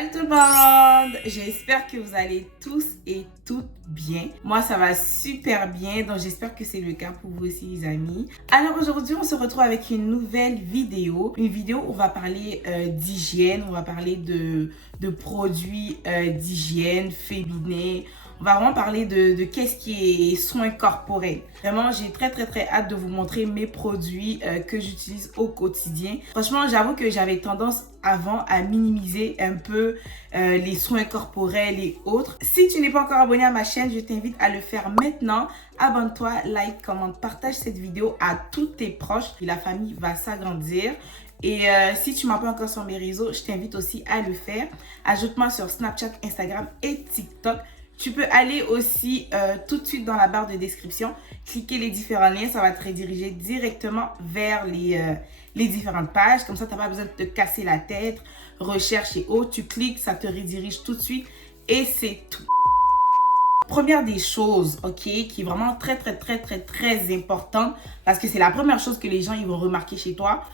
Salut tout le monde! J'espère que vous allez tous et toutes bien. Moi, ça va super bien, donc j'espère que c'est le cas pour vous aussi, les amis. Alors aujourd'hui, on se retrouve avec une nouvelle vidéo. Une vidéo où on va parler d'hygiène, on va parler de produits d'hygiène féminins. On va vraiment parler de qu'est-ce qui est soins corporels. Vraiment, j'ai très hâte de vous montrer mes produits que j'utilise au quotidien. Franchement, j'avoue que j'avais tendance avant à minimiser un peu les soins corporels et autres. Si tu n'es pas encore abonné à ma chaîne, je t'invite à le faire maintenant. Abonne-toi, like, commente, partage cette vidéo à tous tes proches. La famille va s'agrandir. Et si tu ne m'as pas encore sur mes réseaux, je t'invite aussi à le faire. Ajoute-moi sur Snapchat, Instagram et TikTok. Tu peux aller aussi tout de suite dans la barre de description, cliquer les différents liens, ça va te rediriger directement vers les différentes pages. Comme ça, tu n'as pas besoin de te casser la tête, recherche et autres. Tu cliques, ça te redirige tout de suite et c'est tout. Première des choses, ok, qui est vraiment très importante parce que c'est la première chose que les gens ils vont remarquer chez toi.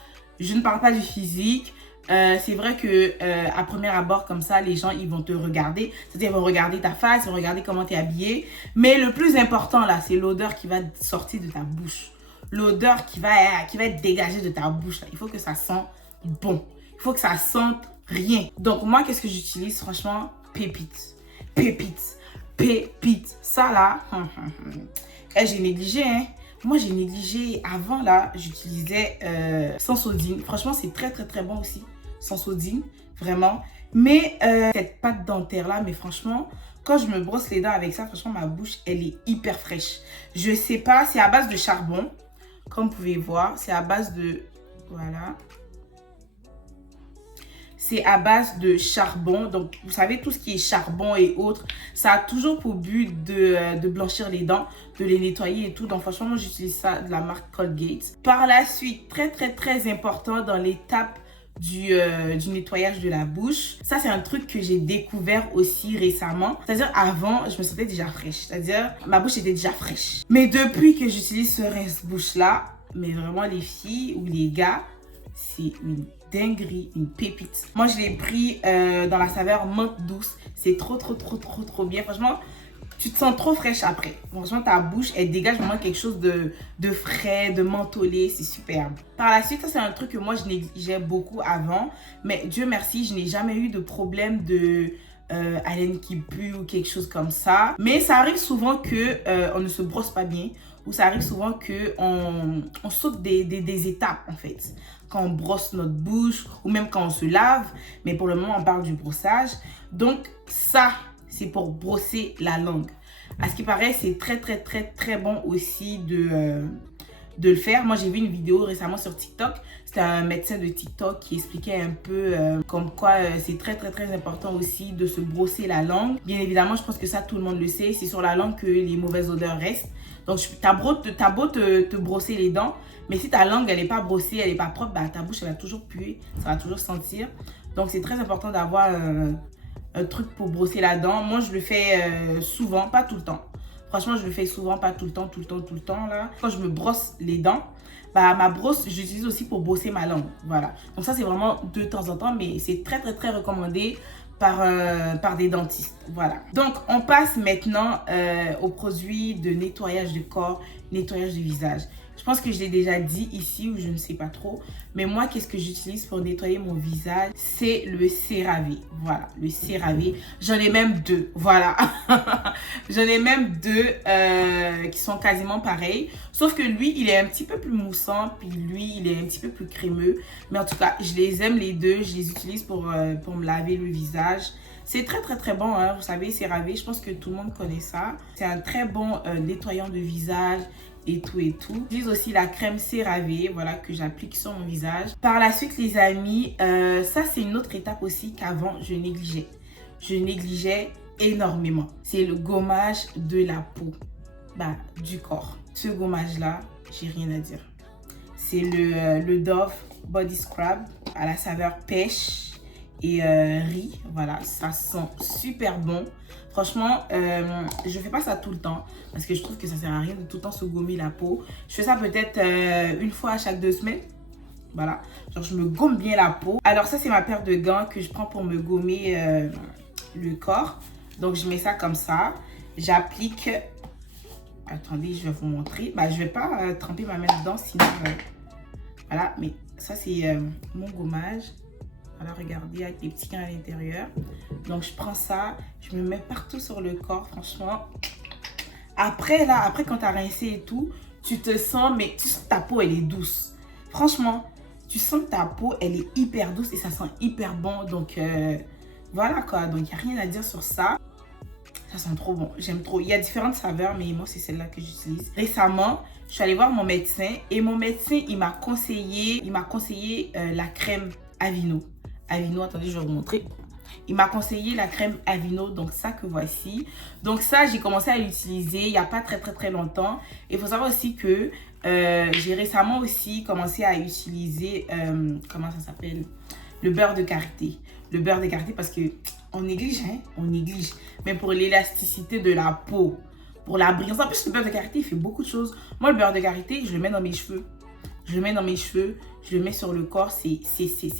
Je ne parle pas du physique. C'est vrai que à premier abord comme ça, les gens ils vont te regarder, c'est-à-dire ils vont regarder ta face, ils vont regarder comment tu es habillé. Mais le plus important là, c'est l'odeur qui va sortir de ta bouche, l'odeur qui va être dégagée de ta bouche là. Il faut que ça sente bon, il faut que ça sente rien. Donc moi, qu'est-ce que j'utilise? Franchement, pépites. Ça là, j'ai négligé, hein. Moi, j'ai négligé. Avant, là, j'utilisais Sensodyne. Franchement, c'est très bon aussi. Sensodyne, vraiment. Mais cette pâte dentaire-là, mais franchement, quand je me brosse les dents avec ça, franchement, ma bouche, elle est hyper fraîche. Je sais pas, c'est à base de charbon. Comme vous pouvez voir, c'est à base de... Voilà. C'est à base de charbon. Donc, vous savez, tout ce qui est charbon et autres, ça a toujours pour but de blanchir les dents, de les nettoyer et tout. Donc, franchement, moi, j'utilise ça de la marque Colgate. Par la suite, très important dans l'étape du nettoyage de la bouche. Ça, c'est un truc que j'ai découvert aussi récemment. C'est-à-dire, avant, je me sentais déjà fraîche. C'est-à-dire, ma bouche était déjà fraîche. Mais depuis que j'utilise ce rince-bouche-là, mais vraiment, les filles ou les gars, c'est une dinguerie, une pépite. Moi, je l'ai pris dans la saveur menthe douce. C'est trop bien. Franchement, tu te sens trop fraîche après. Franchement, ta bouche, elle dégage vraiment quelque chose de frais, de mentholé. C'est superbe. Par la suite, ça, c'est un truc que moi, je négligeais beaucoup avant. Mais Dieu merci, je n'ai jamais eu de problème de haleine qui pue ou quelque chose comme ça. Mais ça arrive souvent que on ne se brosse pas bien. Ou ça arrive souvent qu'on saute des étapes, en fait. Quand on brosse notre bouche ou même quand on se lave. Mais pour le moment, on parle du brossage. Donc, ça, c'est pour brosser la langue. À ce qui paraît, c'est très bon aussi de le faire. Moi, j'ai vu une vidéo récemment sur TikTok. C'était un médecin de TikTok qui expliquait un peu comme quoi c'est très important aussi de se brosser la langue. Bien évidemment, je pense que ça, tout le monde le sait. C'est sur la langue que les mauvaises odeurs restent. Donc, t'as beau te brosser les dents, mais si ta langue, elle n'est pas brossée, elle n'est pas propre, bah, ta bouche, elle va toujours puer, ça va toujours sentir. Donc, c'est très important d'avoir un truc pour brosser la dent. Moi, je le fais souvent, pas tout le temps. Franchement, je le fais souvent, pas tout le temps, là. Quand je me brosse les dents, bah, ma brosse, j'utilise aussi pour brosser ma langue. Voilà. Donc, ça, c'est vraiment de temps en temps, mais c'est très recommandé par des dentistes. Voilà. Donc, on passe maintenant aux produits de nettoyage de corps, nettoyage du visage. Je pense que je l'ai déjà dit ici ou je ne sais pas trop. Mais moi, qu'est-ce que j'utilise pour nettoyer mon visage? C'est le CeraVe. Voilà, le CeraVe. J'en ai même deux. Voilà. J'en ai même deux qui sont quasiment pareils. Sauf que lui, il est un petit peu plus moussant. Puis lui, il est un petit peu plus crémeux. Mais en tout cas, je les aime les deux. Je les utilise pour me laver le visage. C'est très bon, hein. Vous savez, CeraVe, je pense que tout le monde connaît ça. C'est un très bon nettoyant de visage et tout. J'utilise aussi la crème CeraVe, voilà, que j'applique sur mon visage. Par la suite, les amis, ça, c'est une autre étape aussi qu'avant, je négligeais. Je négligeais énormément. C'est le gommage de la peau, du corps. Ce gommage-là, j'ai rien à dire. C'est le Dove Body Scrub à la saveur pêche et riz. Voilà, ça sent super bon. Franchement, je fais pas ça tout le temps parce que je trouve que ça sert à rien de tout le temps se gommer la peau. Je fais ça peut-être une fois à chaque 2 semaines. Voilà, genre je me gomme bien la peau. Alors ça, c'est ma paire de gants que je prends pour me gommer le corps. Donc je mets ça comme ça. J'applique... Attendez, je vais vous montrer. Bah, je vais pas tremper ma main dedans, sinon... voilà, mais ça, c'est mon gommage. Voilà, regardez, avec les petits grains à l'intérieur. Donc, je prends ça, je me mets partout sur le corps, franchement. Après, là, quand tu as rincé et tout, tu te sens, mais tu sens que ta peau, elle est douce. Franchement, tu sens que ta peau, elle est hyper douce et ça sent hyper bon. Donc, voilà quoi. Donc, il n'y a rien à dire sur ça. Ça sent trop bon, j'aime trop. Il y a différentes saveurs, mais moi, c'est celle-là que j'utilise. Récemment, je suis allée voir mon médecin et mon médecin, il m'a conseillé la crème Aveeno. Aveeno, attendez, je vais vous montrer. Il m'a conseillé la crème Aveeno, donc ça que voici. Donc ça, j'ai commencé à l'utiliser il n'y a pas très longtemps. Il faut savoir aussi que j'ai récemment aussi commencé à utiliser, comment ça s'appelle? Le beurre de karité. Le beurre de karité parce que on néglige, hein? On néglige. Mais pour l'élasticité de la peau, pour la brillance. En plus, le beurre de karité, il fait beaucoup de choses. Moi, le beurre de karité, je le mets dans mes cheveux. Je le mets dans mes cheveux, je le mets sur le corps, c'est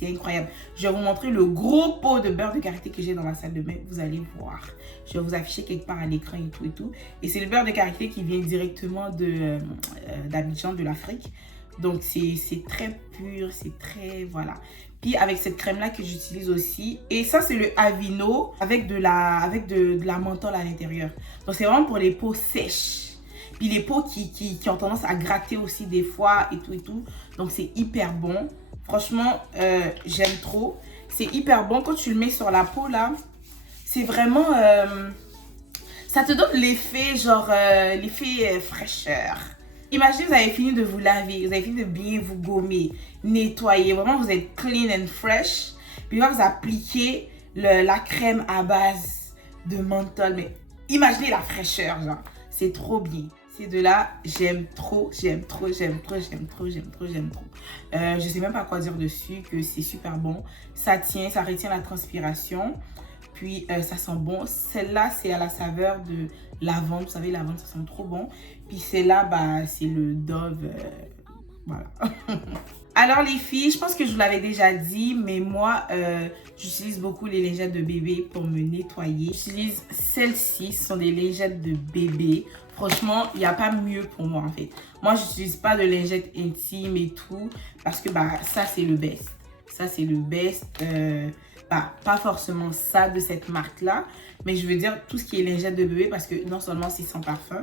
incroyable. Je vais vous montrer le gros pot de beurre de karité que j'ai dans la salle de bain, vous allez voir. Je vais vous afficher quelque part à l'écran et tout et tout. Et c'est le beurre de karité qui vient directement d'Abidjan, de l'Afrique. Donc c'est très pur, c'est très, voilà. Puis avec cette crème là que j'utilise aussi. Et ça c'est le Aveeno avec de la menthol à l'intérieur. Donc c'est vraiment pour les peaux sèches. Puis les peaux qui ont tendance à gratter aussi des fois et tout et tout. Donc c'est hyper bon. Franchement, j'aime trop. C'est hyper bon. Quand tu le mets sur la peau là, c'est vraiment... ça te donne l'effet genre, l'effet fraîcheur. Imaginez, vous avez fini de vous laver, vous avez fini de bien vous gommer, nettoyer. Vraiment, vous êtes clean and fresh. Puis là, vous appliquez la crème à base de menthol. Mais imaginez la fraîcheur, genre. C'est trop bien. Ces deux-là, j'aime trop, j'aime trop. Je sais même pas quoi dire dessus, que c'est super bon. Ça tient, ça retient la transpiration. Puis, ça sent bon. Celle-là, c'est à la saveur de lavande. Vous savez, lavande, ça sent trop bon. Puis celle-là, bah, c'est le Dove. Voilà. Alors, les filles, je pense que je vous l'avais déjà dit, mais moi, j'utilise beaucoup les lingettes de bébé pour me nettoyer. J'utilise celles-ci, ce sont des lingettes de bébé. Franchement, il n'y a pas mieux pour moi, en fait. Moi, je n'utilise pas de lingettes intimes et tout, parce que, bah, ça, c'est le best. Ça, c'est le best. Bah, pas forcément ça de cette marque-là, mais je veux dire tout ce qui est lingette de bébé, parce que non seulement c'est sans parfum,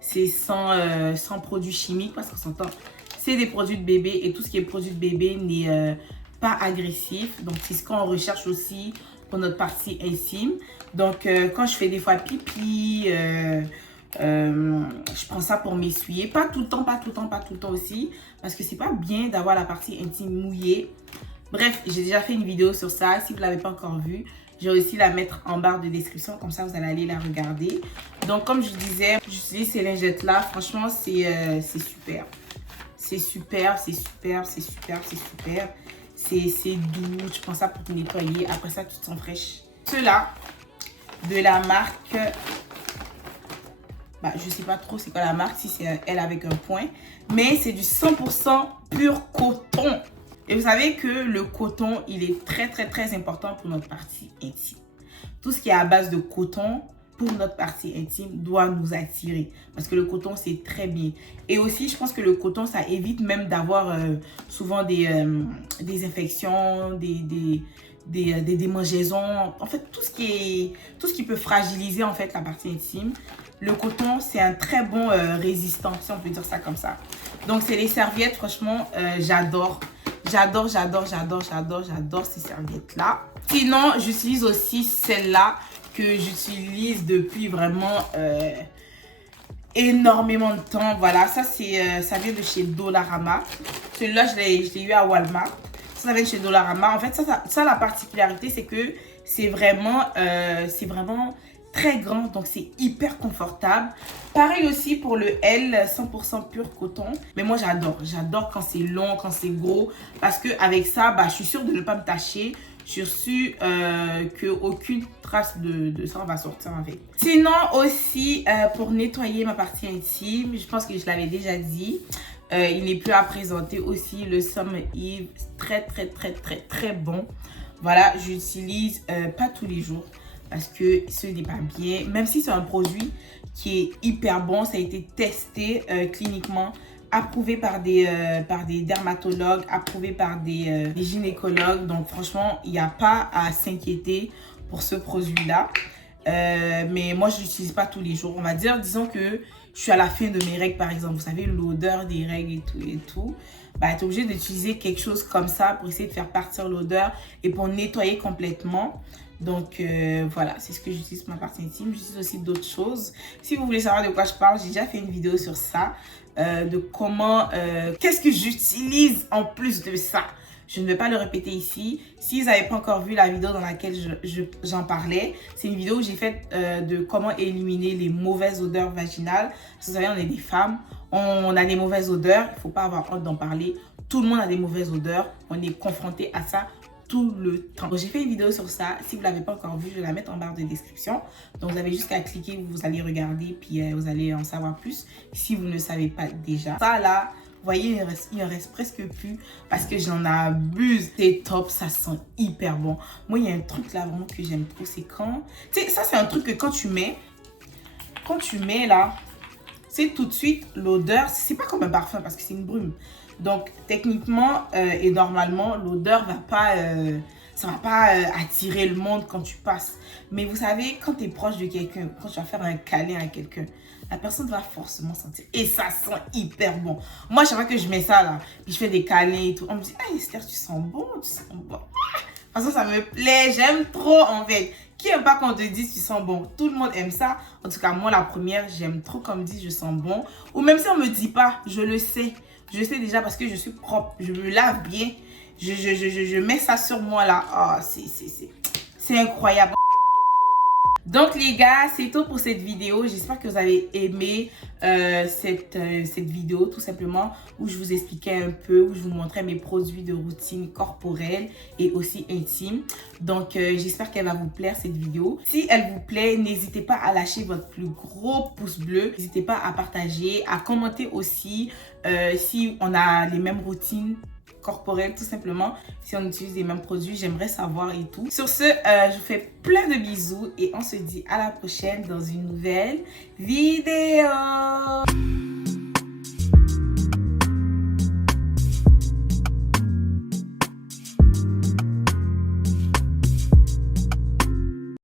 c'est sans produits chimiques, parce qu'on s'entend, c'est des produits de bébé et tout ce qui est produit de bébé n'est pas agressif. Donc, c'est ce qu'on recherche aussi pour notre partie intime. Donc, quand je fais des fois pipi, je prends ça pour m'essuyer. Pas tout le temps aussi, parce que c'est pas bien d'avoir la partie intime mouillée. Bref, j'ai déjà fait une vidéo sur ça. Si vous ne l'avez pas encore vue, je vais aussi la mettre en barre de description. Comme ça, vous allez aller la regarder. Donc, comme je disais, j'utilise ces lingettes-là. Franchement, c'est super. C'est super. C'est doux. Tu prends ça pour te nettoyer. Après ça, tu te sens fraîche. Ceux-là, de la marque... Bah, je ne sais pas trop c'est quoi la marque, si c'est elle avec un point. Mais c'est du 100% pur coton. Et vous savez que le coton, il est très important pour notre partie intime. Tout ce qui est à base de coton, pour notre partie intime, doit nous attirer. Parce que le coton, c'est très bien. Et aussi, je pense que le coton, ça évite même d'avoir souvent des infections, des démangeaisons. En fait, tout ce qui peut fragiliser en fait la partie intime. Le coton, c'est un très bon résistant, si on peut dire ça comme ça. Donc, c'est les serviettes, franchement, j'adore. J'adore ces serviettes-là. Sinon, j'utilise aussi celle-là que j'utilise depuis vraiment énormément de temps. Voilà, ça vient de chez Dollarama. Celui-là, je l'ai eu à Walmart. Ça vient de chez Dollarama. En fait, ça la particularité, c'est que c'est vraiment très grand, donc c'est hyper confortable. Pareil aussi pour le L 100% pur coton. Mais moi, j'adore quand c'est long, quand c'est gros. Parce qu'avec ça, bah, je suis sûre de ne pas me tacher. Je suis sûre qu'aucune trace de sang va sortir avec. Sinon aussi, pour nettoyer ma partie intime, je pense que je l'avais déjà dit, Il n'est plus à présenter aussi. Le Summer Eve, très bon. Voilà, j'utilise pas tous les jours parce que ce n'est pas bien. Même si c'est un produit qui est hyper bon, ça a été testé cliniquement, approuvé par des dermatologues, approuvé par des gynécologues. Donc franchement, il n'y a pas à s'inquiéter pour ce produit-là. Mais moi, je l'utilise pas tous les jours. On va dire, disons que je suis à la fin de mes règles, par exemple. Vous savez, l'odeur des règles et tout. Bah, tu es obligé d'utiliser quelque chose comme ça pour essayer de faire partir l'odeur et pour nettoyer complètement. Donc, voilà, c'est ce que j'utilise pour ma partie intime. J'utilise aussi d'autres choses. Si vous voulez savoir de quoi je parle, j'ai déjà fait une vidéo sur ça. De comment, qu'est-ce que j'utilise en plus de ça. Je ne vais pas le répéter ici. Si vous n'avez pas encore vu la vidéo dans laquelle j'en parlais, c'est une vidéo où j'ai faite de comment éliminer les mauvaises odeurs vaginales. Vous savez, on est des femmes, on a des mauvaises odeurs. Il ne faut pas avoir honte d'en parler. Tout le monde a des mauvaises odeurs. On est confronté à ça tout le temps. J'ai fait une vidéo sur ça. Si vous ne l'avez pas encore vue, je vais la mettre en barre de description. Donc, vous avez juste qu'à cliquer, vous allez regarder, puis vous allez en savoir plus si vous ne le savez pas déjà. Ça, là, vous voyez, il ne reste presque plus parce que j'en abuse. C'est top, ça sent hyper bon. Moi, il y a un truc là vraiment que j'aime trop, c'est quand... Tu sais, ça, c'est un truc que quand tu mets là, c'est tout de suite l'odeur. C'est pas comme un parfum parce que c'est une brume. Donc, techniquement et normalement, l'odeur va pas... ça va pas attirer le monde quand tu passes. Mais vous savez, quand tu es proche de quelqu'un, quand tu vas faire un câlin à quelqu'un, la personne va forcément sentir. Et ça sent hyper bon. Moi, chaque fois que je mets ça là, puis je fais des câlins et tout, on me dit, ah Esther, tu sens bon, tu sens bon. Parce que ça me plaît, j'aime trop en fait. Qui aime pas qu'on te dise tu sens bon? Tout le monde aime ça. En tout cas, moi, la première, j'aime trop qu'on me dise je sens bon. Ou même si on me dit pas, je le sais. Je le sais déjà parce que je suis propre. Je me lave bien. Je mets ça sur moi là. Oh, c'est incroyable. Donc les gars, c'est tout pour cette vidéo. J'espère que vous avez aimé cette vidéo tout simplement où je vous expliquais un peu, où je vous montrais mes produits de routine corporelle et aussi intime. Donc j'espère qu'elle va vous plaire cette vidéo. Si elle vous plaît, n'hésitez pas à lâcher votre plus gros pouce bleu. N'hésitez pas à partager, à commenter aussi si on a les mêmes routines corporelle tout simplement, si on utilise les mêmes produits, j'aimerais savoir et tout. Sur ce, je vous fais plein de bisous et on se dit à la prochaine dans une nouvelle vidéo.